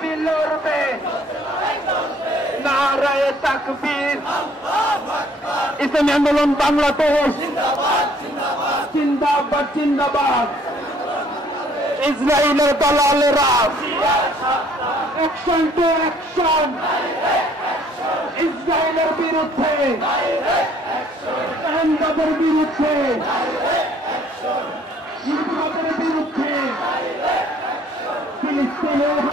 বিলুরবে নারায়ে তাকবীর ইসলামী আন্দোলন বাংলাদেশ জিন্দাবাদ জিন্দাবাদ ইসরায়েলের দালালেরা অ্যাকশন টু অ্যাকশন ইসরায়েলের বিরুদ্ধে আইনবাদের বিরুদ্ধে ইহুদিবাদের বিরুদ্ধে ফিলিস্তিনের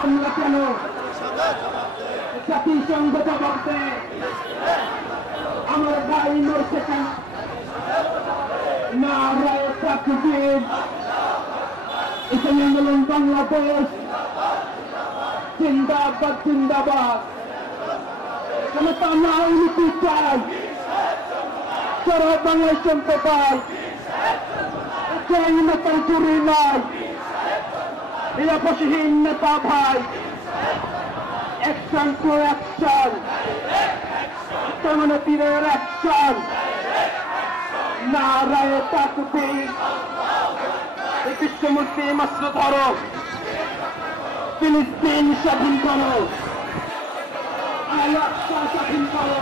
আমরা কেন জাতিসংঘ জবাব দেয় আমার ভাই মরছে কেন নারায়ে তাকবীর ইসলামী আন্দোলন বাংলাদেশ জিন্দাবাদ জিন্দাবাদ ক্ষমতা নাই নীতি চাই সারা বাংলায় চলতে পাই নেতার জুড়ি নাই নিরাপসহীন নেতা ভাই অ্যাকশন টু অ্যাকশন তীরের অ্যাকশন নারায়ে তাকবীর বিশ্ব মুসলিম অস্ত্র ধরো ফিলিস্তিন স্বাধীন করো আল আকসা স্বাধীন করো